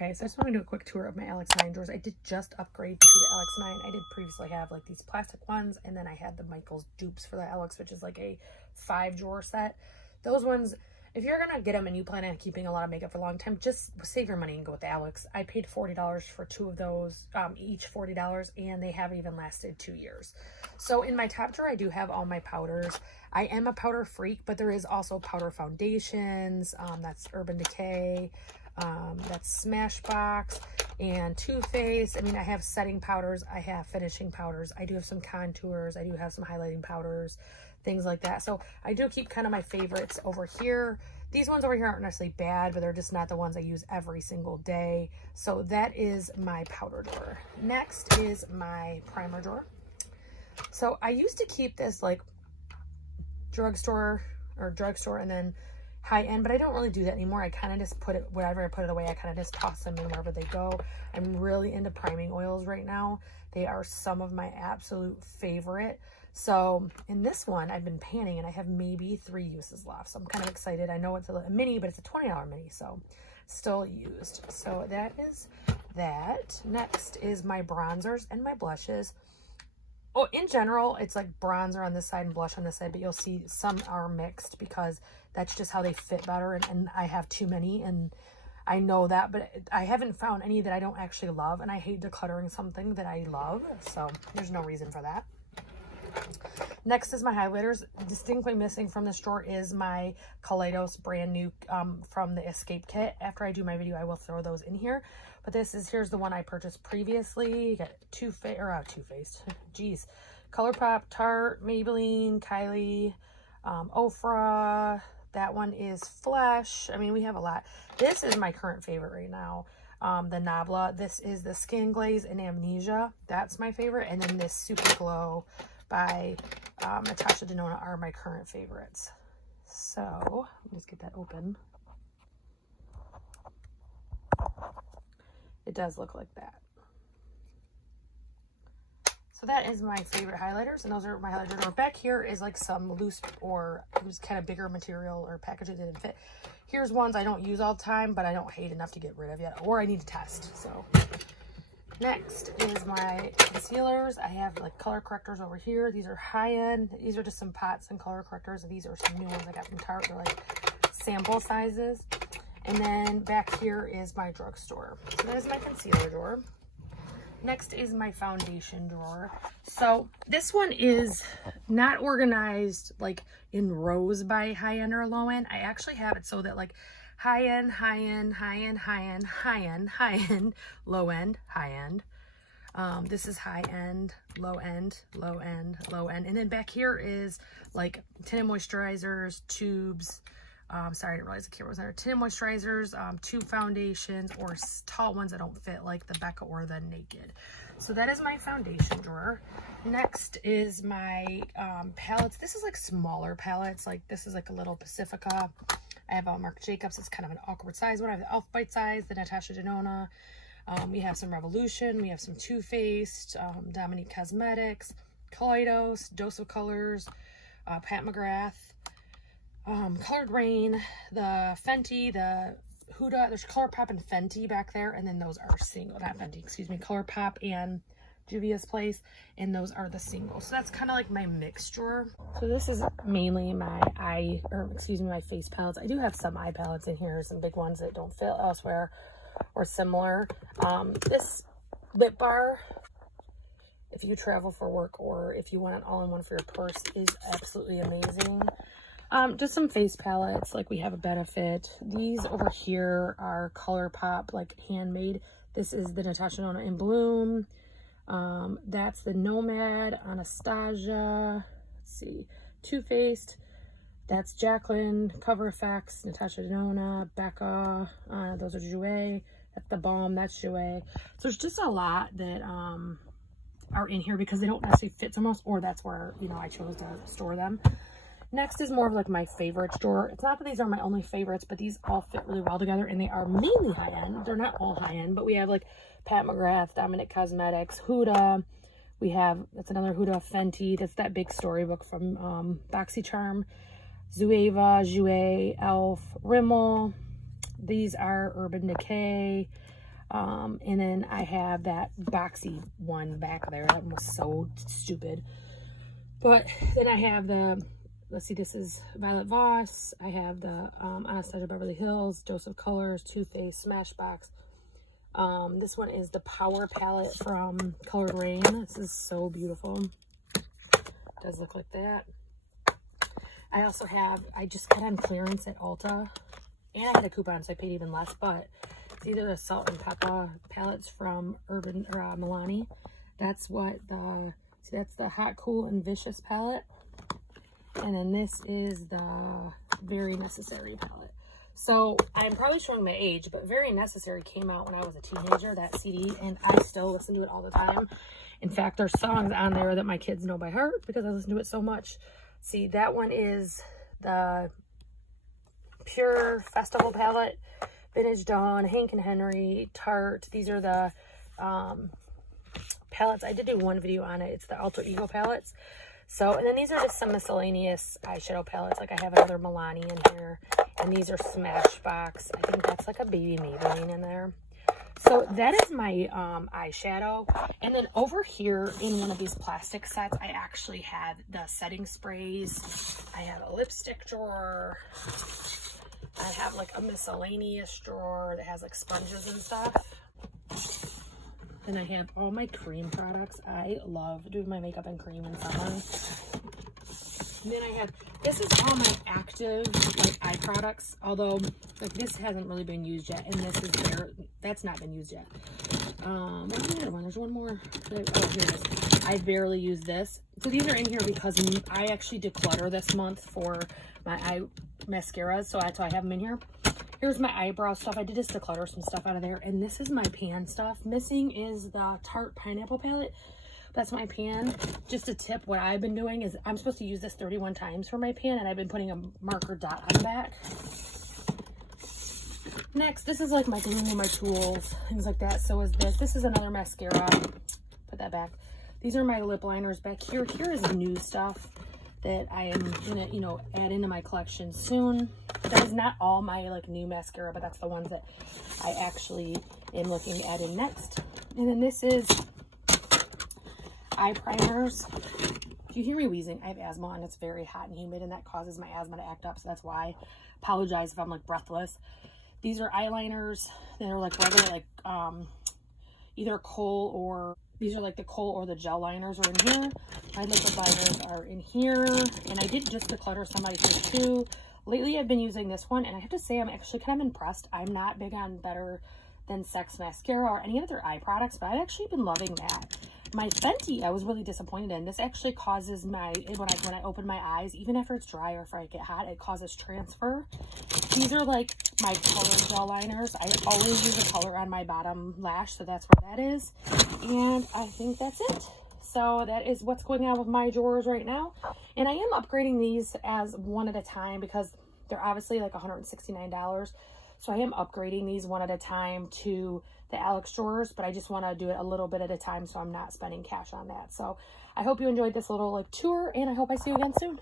Okay, so I just want to do a quick tour of my Alex 9 drawers. I did just upgrade to the Alex 9. I did previously have like these plastic ones, and then I had the Michaels dupes for the Alex, which is like a 5-drawer set. Those ones, if you're going to get them and you plan on keeping a lot of makeup for a long time, just save your money and go with the Alex. I paid $40 for 2 of those, each $40, and they haven't even lasted 2 years. So in my top drawer, I do have all my powders. I am a powder freak, but there is also powder foundations. That's Urban Decay. That's Smashbox and Too Faced. I mean, I have setting powders. I have finishing powders. I do have some contours. I do have some highlighting powders, things like that. So I do keep kind of my favorites over here. These ones over here aren't necessarily bad, but they're just not the ones I use every single day. So that is my powder drawer. Next is my primer drawer. So I used to keep this like drugstore and then high end, but I don't really do that anymore. I kind of just put it, wherever I put it away, I kind of just toss them in wherever they go. I'm really into priming oils right now. They are some of my absolute favorite. So in this one, I've been panning and I have maybe 3 uses left. So I'm kind of excited. I know it's a mini, but it's a $20 mini, so still used. So that is that. Next is my bronzers and my blushes. Oh, in general, it's like bronzer on this side and blush on this side, but you'll see some are mixed because that's just how they fit better. And I have too many, and I know that, but I haven't found any that I don't actually love, and I hate decluttering something that I love, so there's no reason for that. Next is my highlighters. Distinctly missing from this drawer is my Kaleidos brand new from the Escape Kit. After I do my video, I will throw those in here. But here's the one I purchased previously. You got Too Faced. Geez. ColourPop, Tarte, Maybelline, Kylie, Ofra. That one is Flesh. I mean, we have a lot. This is my current favorite right now. The Nabla. This is the Skin Glaze and Amnesia. That's my favorite. And then this Super Glow by Natasha Denona are my current favorites. So, let me just get that open. It does look like that. So that is my favorite highlighters, and those are my highlighters. Or back here is like some loose or loose kind of bigger material or package that didn't fit. Here's ones I don't use all the time, but I don't hate enough to get rid of yet, or I need to test. So next is my concealers. I have like color correctors over here. These are high end. These are just some pots and color correctors. These are some new ones I got from Tarte. They're like sample sizes. And then back here is my drugstore. So that is my concealer drawer. Next is my foundation drawer. So this one is not organized like in rows by high end or low end. I actually have it so that like high end, high end, high end, high end, high end, high end, low end, high end. This is high end, low end, low end, low end. And then back here is like tinted moisturizers, tubes. Sorry, I didn't realize the camera was there. Tinted moisturizers, tube foundations, or tall ones that don't fit, like the Becca or the Naked. So that is my foundation drawer. Next is my palettes. This is like smaller palettes. Like this is like a little Pacifica. I have Marc Jacobs. It's kind of an awkward size one. I have the Elf Bite size, the Natasha Denona. We have some Revolution. We have some Too Faced, Dominique Cosmetics, Kaleidos, Dose of Colors, Pat McGrath. Colored Rain, the Fenty, the Huda. There's ColourPop and Fenty back there, and then those are single, not Fenty, excuse me, ColourPop and Juvia's Place, and those are the singles. So that's kind of like my mixed drawer. So this is mainly my my face palettes. I do have some eye palettes in here, some big ones that don't fit elsewhere or similar. This lip bar, if you travel for work or if you want an all-in-one for your purse, is absolutely amazing. Just some face palettes, like we have a Benefit. These over here are ColourPop, like handmade. This is the Natasha Denona in Bloom. That's the Nomad, Anastasia. Let's see, Too Faced. That's Jacqueline, Cover FX, Natasha Denona, Becca. Those are Jouer. That's the Balm. That's Jouer. So there's just a lot that are in here because they don't necessarily fit somewhere else, or that's where I chose to store them. Next is more of like my favorites drawer. It's not that these are my only favorites, but these all fit really well together, and they are mainly high-end. They're not all high-end, but we have like Pat McGrath, Dominique Cosmetics, Huda. We have, that's another Huda, Fenty. That's that big storybook from BoxyCharm. Jouer, Elf, Rimmel. These are Urban Decay. And then I have that boxy one back there. That one was so stupid. But then I have the, let's see, this is Violet Voss. I have the Anastasia Beverly Hills, Joseph Colors, Too Faced, Smashbox. This one is the Power Palette from Colored Rain. This is so beautiful. It does look like that. I also have, I just got on clearance at Ulta. And I had a coupon, so I paid even less. But it's either the Salt and Pepper palettes from Urban or Milani. That's what the, see, that's the Hot, Cool, and Vicious palette. And then this is the Very Necessary palette. So I'm probably showing my age, but Very Necessary came out when I was a teenager, that CD, and I still listen to it all the time. In fact, there's songs on there that my kids know by heart because I listen to it so much. See, that one is the Pure Festival palette, Vintage Dawn, Hank and Henry, Tarte. These are the palettes. I did do one video on it. It's the Alter Ego palettes. So, and then these are just some miscellaneous eyeshadow palettes. Like I have another Milani in here. And these are Smashbox. I think that's like a baby Maybelline in there. So that is my eyeshadow. And then over here in one of these plastic sets, I actually have the setting sprays. I have a lipstick drawer. I have like a miscellaneous drawer that has like sponges and stuff. Then I have all my cream products. I love doing my makeup and cream in summer. And then I have, this is all my active like eye products, although like this hasn't really been used yet, and this is there, that's not been used yet. What's the other one? There's one more. Oh, here it is. I barely use this. So these are in here because I actually declutter this month for my eye mascaras, so that's why I have them in here. Here's my eyebrow stuff. I did just declutter some stuff out of there, and this is my pan stuff. Missing is the Tarte Pineapple palette. That's my pan. Just a tip, what I've been doing is I'm supposed to use this 31 times for my pan, and I've been putting a marker dot on the back. Next, this is like my glue, my tools, things like that. So is this. This is another mascara. Put that back. These are my lip liners back here. Here is new stuff that I am gonna, you know, add into my collection soon. That is not all my like new mascara, but that's the ones that I actually am looking to add in next. And then this is eye primers. If you hear me wheezing, I have asthma and it's very hot and humid, and that causes my asthma to act up, so that's why. Apologize if I'm like breathless. These are eyeliners that are like regular, like either kohl or, these are like the kohl or the gel liners are in here. My liquid liners are in here, and I did just declutter some of these too. Lately I've been using this one, and I have to say I'm actually kind of impressed. I'm not big on Better Than Sex mascara or any other eye products, but I've actually been loving that. My Fenty, I was really disappointed in. This actually causes my, when I open my eyes, even after it's dry or if I get hot, it causes transfer. These are like my color gel liners. I always use a color on my bottom lash, so that's where that is. And I think that's it. So that is what's going on with my drawers right now. And I am upgrading these as one at a time because they're obviously like $169. So I am upgrading these one at a time to the Alex drawers, but I just want to do it a little bit at a time so I'm not spending cash on that. So I hope you enjoyed this little like tour, and I hope I see you again soon.